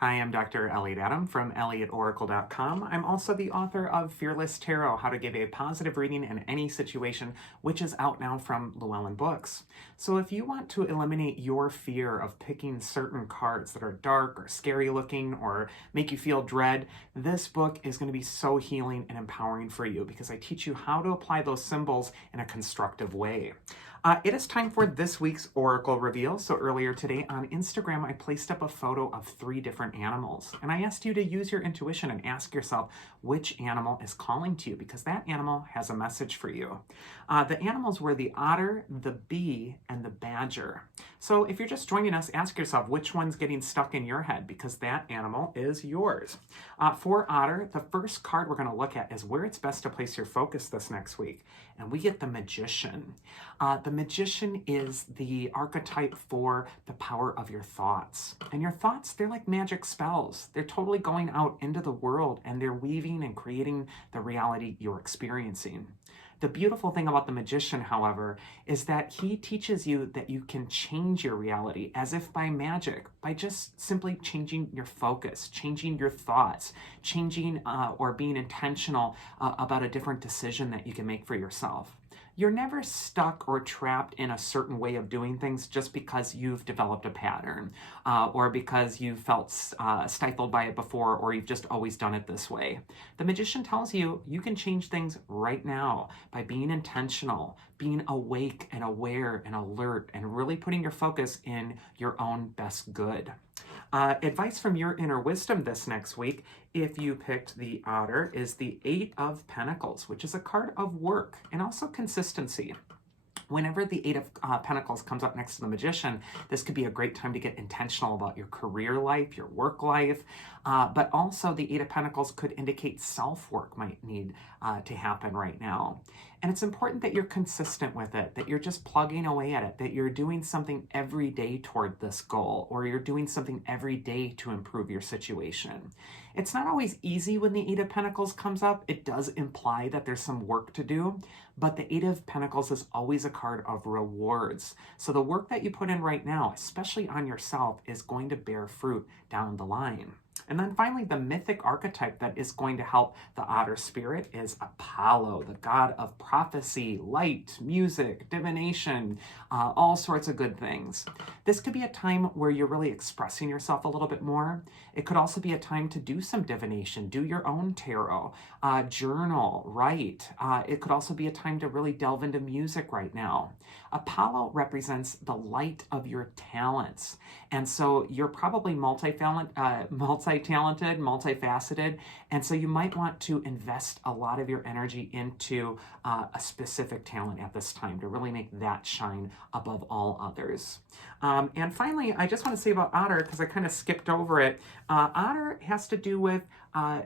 Hi, I'm Dr. Elliot Adam from ElliotOracle.com. I'm also the author of Fearless Tarot, How to Give a Positive Reading in Any Situation, which is out now from Llewellyn Books. So if you want to eliminate your fear of picking certain cards that are dark or scary looking or make you feel dread, this book is going to be so healing and empowering for you because I teach you how to apply those symbols in a constructive way. It is time for this week's Oracle reveal. So earlier today on Instagram, I placed up a photo of 3 different animals. And I asked you to use your intuition and ask yourself which animal is calling to you because that animal has a message for you. The animals were the otter, the bee, and the badger. So if you're just joining us, ask yourself which one's getting stuck in your head because that animal is yours. For otter, the first card we're going to look at is where it's best to place your focus this next week. And we get the magician. The magician is the archetype for the power of your thoughts. And your thoughts, they're like magic spells. They're totally going out into the world and they're weaving and creating the reality you're experiencing. The beautiful thing about the magician, however, is that he teaches you that you can change your reality as if by magic, by just simply changing your focus, changing your thoughts, changing or being intentional about a different decision that you can make for yourself. You're never stuck or trapped in a certain way of doing things just because you've developed a pattern or because you felt stifled by it before or you've just always done it this way. The magician tells you you can change things right now by being intentional, being awake and aware and alert, and really putting your focus in your own best good. Advice from your inner wisdom this next week, if you picked the otter, is the 8 of Pentacles, which is a card of work and also consistency. Whenever the 8 of Pentacles comes up next to the magician, this could be a great time to get intentional about your career life, your work life, but also the 8 of Pentacles could indicate self-work might need to happen right now. And it's important that you're consistent with it, that you're just plugging away at it, that you're doing something every day toward this goal, or you're doing something every day to improve your situation. It's not always easy when the 8 of Pentacles comes up. It does imply that there's some work to do, but the 8 of Pentacles is always a card of rewards. So the work that you put in right now, especially on yourself, is going to bear fruit down the line. And then finally, the mythic archetype that is going to help the otter spirit is Apollo, the god of prophecy, light, music, divination, all sorts of good things. This could be a time where you're really expressing yourself a little bit more. It could also be a time to do some divination, do your own tarot, journal, write. It could also be a time to really delve into music right now. Apollo represents the light of your talents. And so you're probably multi-talented, multifaceted, and so you might want to invest a lot of your energy into a specific talent at this time to really make that shine above all others. And finally, I just want to say about Otter, because I kind of skipped over it, Otter has to do with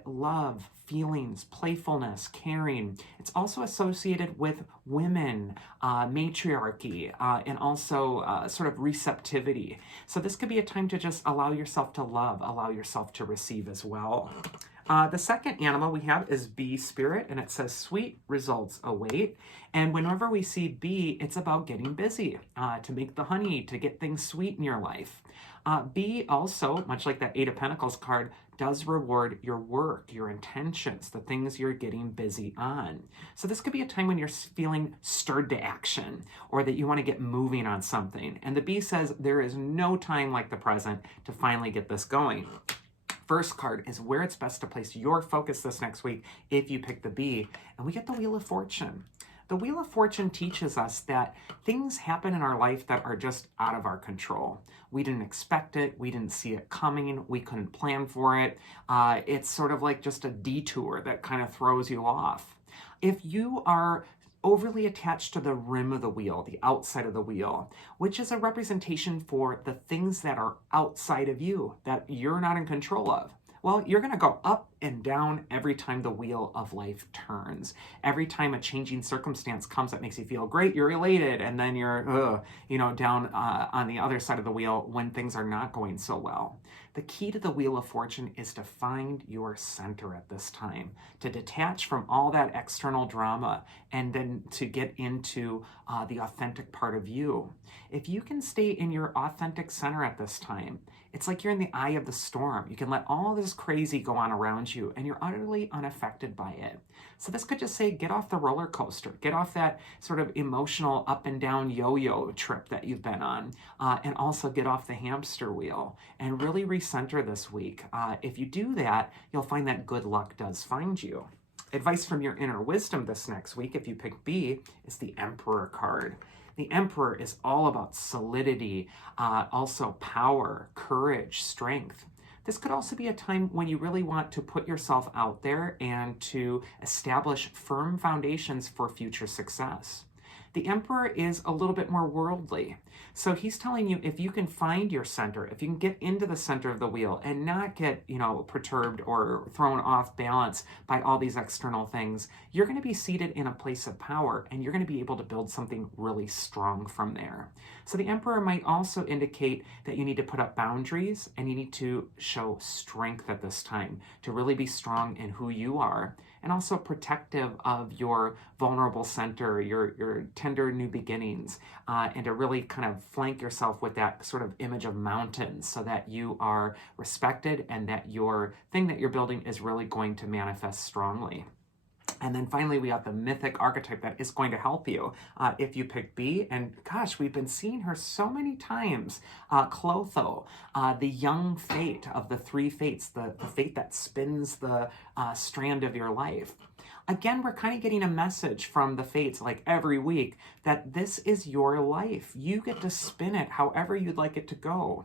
love, feelings, playfulness, caring. It's also associated with women, matriarchy, and also sort of receptivity. So this could be a time to just allow yourself to love, allow yourself to receive as well. The second animal we have is bee spirit, and it says sweet results await. And whenever we see bee, it's about getting busy to make the honey, to get things sweet in your life. Bee also, much like that 8 of Pentacles card, does reward your work, your intentions, the things you're getting busy on. So this could be a time when you're feeling stirred to action or that you want to get moving on something. And the bee says there is no time like the present to finally get this going. First card is where it's best to place your focus this next week if you pick the bee. And we get the Wheel of Fortune. The Wheel of Fortune teaches us that things happen in our life that are just out of our control. We didn't expect it. We didn't see it coming. We couldn't plan for it. It's sort of like just a detour that kind of throws you off. If you are overly attached to the rim of the wheel, the outside of the wheel, which is a representation for the things that are outside of you, that you're not in control of, well, you're going to go up and down every time the wheel of life turns. Every time a changing circumstance comes that makes you feel great, you're elated, and then you're, down on the other side of the wheel when things are not going so well. The key to the Wheel of Fortune is to find your center at this time, to detach from all that external drama, and then to get into the authentic part of you. If you can stay in your authentic center at this time, it's like you're in the eye of the storm. You can let all this crazy go on around you, and you're utterly unaffected by it. So this could just say, get off the roller coaster, get off that sort of emotional up and down yo-yo trip that you've been on, and also get off the hamster wheel and really recenter this week. If you do that, you'll find that good luck does find you. Advice from your inner wisdom this next week, if you pick B, is the Emperor card. The Emperor is all about solidity, also power, courage, strength. This could also be a time when you really want to put yourself out there and to establish firm foundations for future success. The Emperor is a little bit more worldly. So he's telling you, if you can find your center, if you can get into the center of the wheel and not get, perturbed or thrown off balance by all these external things, you're going to be seated in a place of power, and you're going to be able to build something really strong from there. So the Emperor might also indicate that you need to put up boundaries, and you need to show strength at this time to really be strong in who you are, and also protective of your vulnerable center, your tender new beginnings, and to really kind of flank yourself with that sort of image of mountains so that you are respected and that your thing that you're building is really going to manifest strongly. And then finally, we have the mythic archetype that is going to help you if you pick B. And gosh, we've been seeing her so many times. Clotho, the young fate of the three fates, the fate that spins the strand of your life. Again, we're kind of getting a message from the fates like every week that this is your life. You get to spin it however you'd like it to go.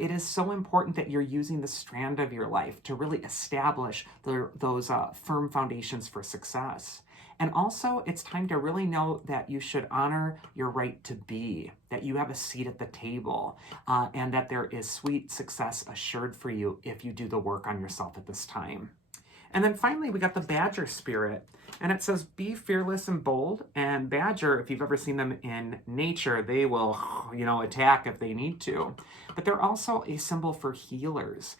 It is so important that you're using the strand of your life to really establish those firm foundations for success. And also, it's time to really know that you should honor your right to be, that you have a seat at the table, and that there is sweet success assured for you if you do the work on yourself at this time. And then finally, we got the Badger spirit, and it says, be fearless and bold. And Badger, if you've ever seen them in nature, they will, attack if they need to. But they're also a symbol for healers.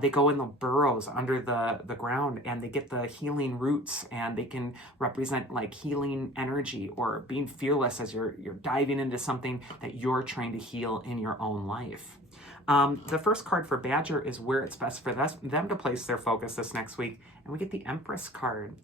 They go in the burrows under the ground, and they get the healing roots, and they can represent like healing energy or being fearless as you're diving into something that you're trying to heal in your own life. The first card for Badger is where it's best for them to place their focus this next week, and we get the Empress card.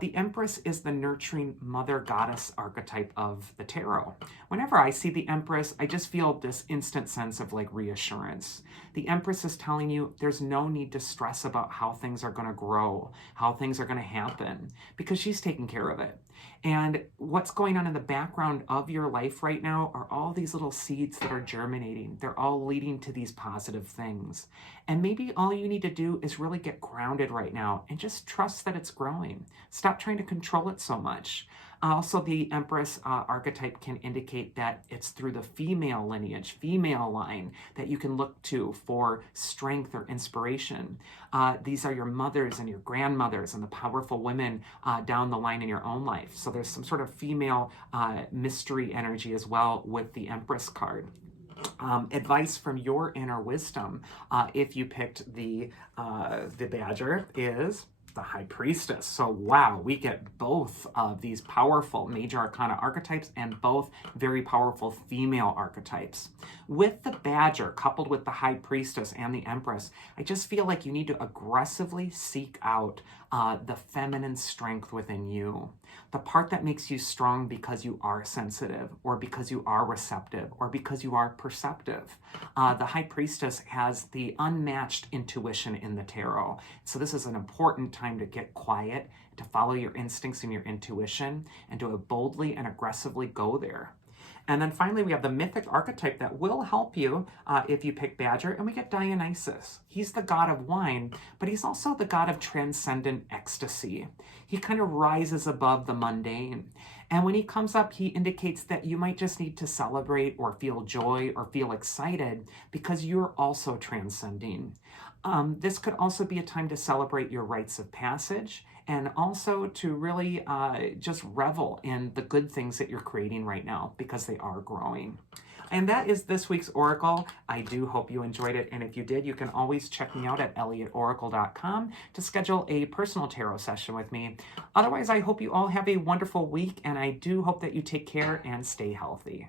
The Empress is the nurturing mother goddess archetype of the tarot. Whenever I see the Empress, I just feel this instant sense of like reassurance. The Empress is telling you there's no need to stress about how things are going to grow, how things are going to happen, because she's taking care of it. And what's going on in the background of your life right now are all these little seeds that are germinating. They're all leading to these positive things. And maybe all you need to do is really get grounded right now and just trust that it's growing. Stop trying to control it so much. Also, the Empress archetype can indicate that it's through the female lineage, female line, that you can look to for strength or inspiration. These are your mothers and your grandmothers and the powerful women down the line in your own life. So there's some sort of female mystery energy as well with the Empress card. Advice from your inner wisdom, if you picked the Badger, is the High Priestess. So wow, we get both of these powerful major arcana archetypes and both very powerful female archetypes. With the Badger coupled with the High Priestess and the Empress, I just feel like you need to aggressively seek out the feminine strength within you. The part that makes you strong because you are sensitive, or because you are receptive, or because you are perceptive. The High Priestess has the unmatched intuition in the tarot. So this is an important time to get quiet, to follow your instincts and your intuition, and to boldly and aggressively go there. And then finally, we have the mythic archetype that will help you if you pick Badger, and we get Dionysus. He's the god of wine, but he's also the god of transcendent ecstasy. He kind of rises above the mundane. And when he comes up, he indicates that you might just need to celebrate or feel joy or feel excited because you're also transcending. This could also be a time to celebrate your rites of passage and also to really just revel in the good things that you're creating right now because they are growing. And that is this week's Oracle. I do hope you enjoyed it. And if you did, you can always check me out at elliotoracle.com to schedule a personal tarot session with me. Otherwise, I hope you all have a wonderful week. And I do hope that you take care and stay healthy.